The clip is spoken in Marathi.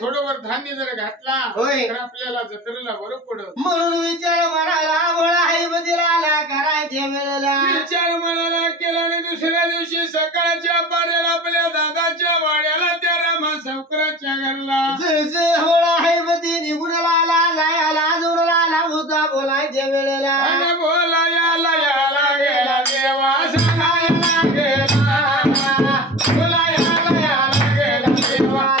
थोडं वर धान्य जर घातला तर आपल्याला जत्रेला बरं पडत म्हणून विचार म्हणाला भोळा हैवतीला करायचे वेळेला विचार मनाला केला आणि दुसऱ्या दिवशी सकाळच्या पाण्याला आपल्या दादाच्या वाड्याला त्या रामा सावकाराच्या घरला जसे भोळा हैवती निघून आला जोडला होता बोलायच्या वेळेला बोला याला याला गेला देवा सांगायला गेला बोला याला याला गेला देवा